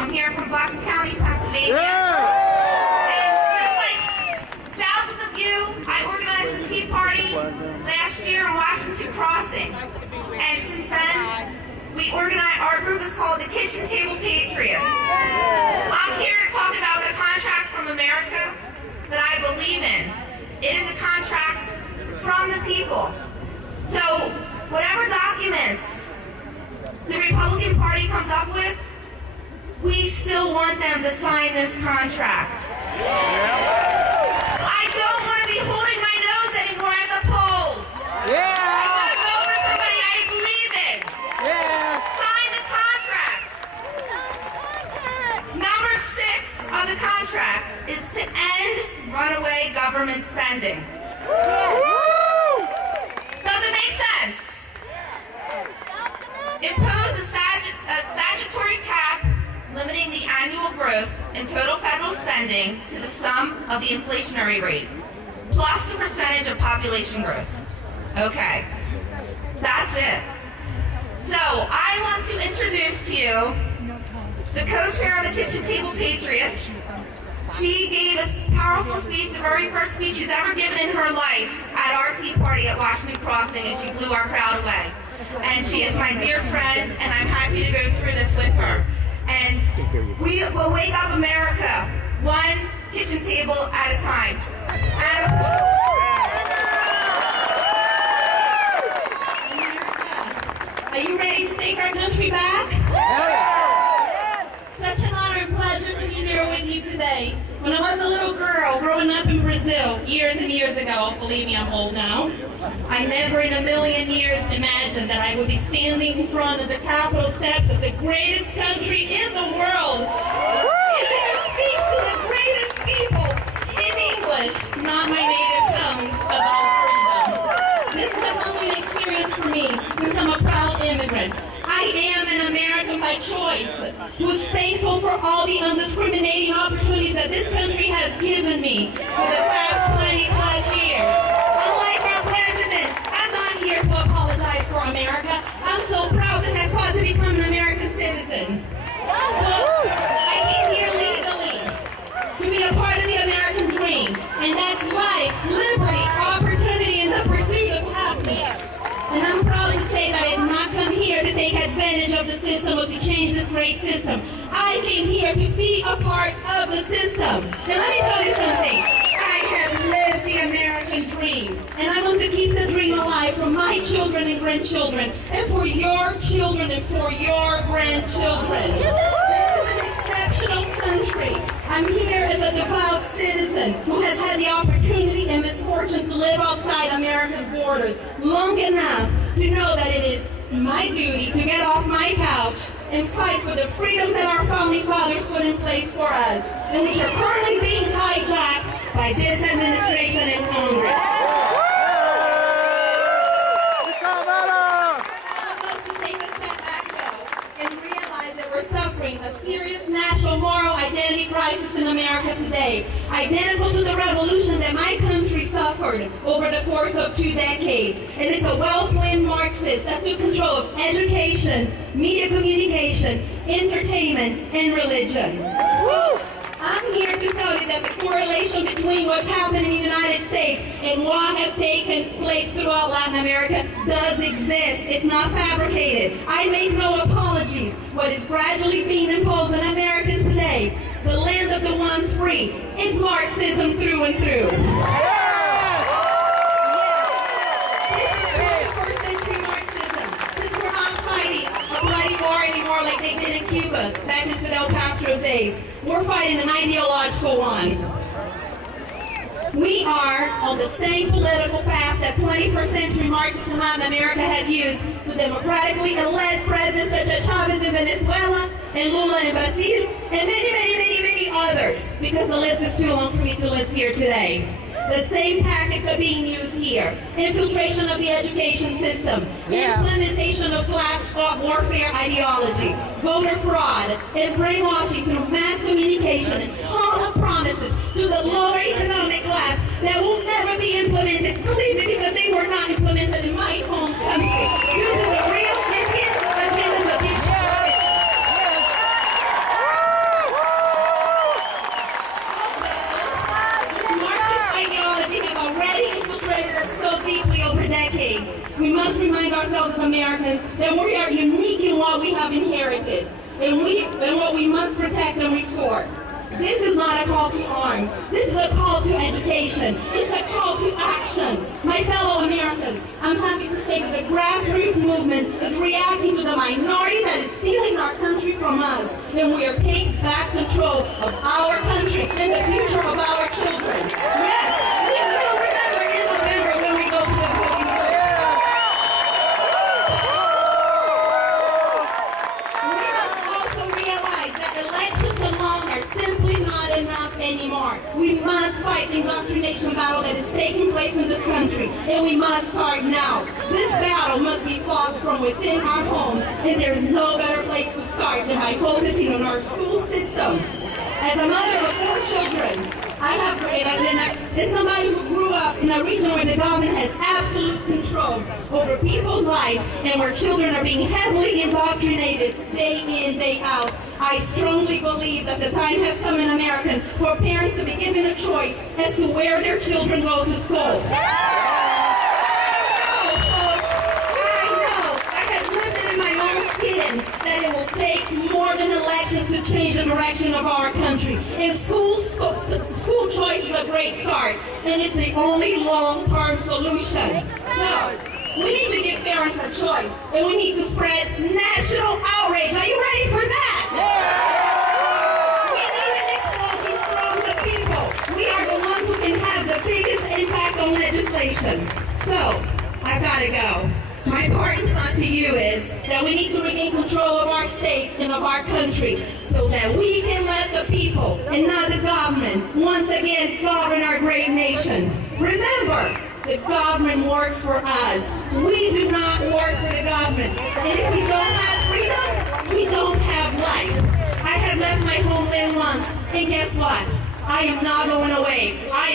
I'm here from Bucks County, Pennsylvania. And just like thousands of you, I organized the Tea Party last year in Washington Crossing. And since then, we organized, our group is called the Kitchen Table Patriots. I'm here to talk about the contract from America that I believe in. It is a contract from the people. So, whatever documents the Republican Party comes up with, we still want them to sign this contract. I don't want to be holding my nose anymore at the polls. I want to vote for somebody I believe in. Sign the contract. Number 6 of the contract is to end runaway government spending. Does it make sense? Impose a statutory cap limiting the annual growth in total federal spending to the sum of the inflationary rate, plus the percentage of population growth. Okay, that's it. So, I want to introduce to you the co-chair of the Kitchen Table Patriots. She gave a powerful speech, the very first speech she's ever given in her life at our Tea Party at Washington Crossing, and she blew our crowd away. And she is my dear friend, and I'm happy to go through this with her. And we will wake up America, one kitchen table at a time. America, are you ready to take our country back? Yes. Such an honor and pleasure to be here with you today. When I was a little girl growing up in Brazil, years and years ago, believe me, I'm old now, I never in a million years imagined that I would be standing in front of the Capitol steps of the greatest country in the world, giving a speech to the greatest people in English, not my native tongue, about freedom. This is a humbling experience for me, since I'm a proud immigrant. I am an American by choice, who's thankful for all the undiscriminating opportunities that this country has given me for the past 20 plus years. Unlike our president, I'm not here to apologize for America. I'm so proud to have fought to become an American citizen. Folks, I came here legally to be a part of the American dream, and that's life, liberty, opportunity, and the pursuit of happiness. And I'm proud to say that I did not come here to take advantage of the system or to change this great system. I came here to be a part of the system. And let me tell you something. I have lived the American dream. And I want to keep the dream alive for my children and grandchildren, and for your children and for your grandchildren. This is an exceptional country. I'm here as a devout citizen who has had the opportunity and misfortune to live outside America's borders long enough to know that it is my duty to get off my couch and fight for the freedoms that our founding fathers put in place for us, and which are currently being hijacked by this administration and Congress. A serious national moral identity crisis in America today, identical to the revolution that my country suffered over the course of 2 decades. And it's a well-planned Marxist that took control of education, media communication, entertainment, and religion. Folks, I'm here to tell you that the correlation between what's happened in the United States and what has taken place throughout Latin America does exist. It's not fabricated. I make no apologies. What is gradually being imposed on America today, the land of the ones free, is Marxism through and through. This is 21st century Marxism. Since we're not fighting a bloody war anymore like they did in Cuba back in Fidel Castro's days, we're fighting an ideological one. We are on the same political path that 21st century Marxists in Latin America have used to democratically elect presidents such as Chavez in Venezuela and Lula in Brazil and many others, because the list is too long for me to list here today. The same tactics are being used here. Infiltration of the education system, implementation of class warfare ideology, voter fraud, and brainwashing through mass communication and hollow promises to the lower economic class that will never be implemented, believe me, because they were not implemented in my home country due to the real and hidden agendas of these corporations. we must remind ourselves as Americans that we are unique in what we have inherited and what we must protect and restore. This is not a call to arms. This is a call to education. It's a call to action. My fellow Americans, I'm happy to say that the grassroots movement is reacting to the minority that is stealing our country from us. And we are taking back control of our country and the future of our children. Yes, we will remember in November when we go to the voting booth. We must also realize that elections alone are simply not enough anymore. We must fight the indoctrination battle that is taking place in this country, and we must start now. This battle must be fought from within our homes, and there is no better place to start than by focusing on our school system. As a mother of 4 children, as somebody who grew up in a region where the government has absolute control over people's lives and where children are being heavily indoctrinated day in, day out, I strongly believe that the time has come in America for parents to be given a choice as to where their children go to school. That it will take more than elections to change the direction of our country. And school choice is a great start, and it's the only long-term solution. So, we need to give parents a choice, and we need to spread national outrage. Are you ready for that? We need an explosion from the people. We are the ones who can have the biggest impact on legislation. So, I've got to go. My parting thought to you is that we need to regain control of our states and of our country so that we can let the people and not the government once again govern our great nation. Remember, the government works for us. We do not work for the government. And if we don't have freedom, we don't have life. I have left my homeland once, and guess what? I am not going away. I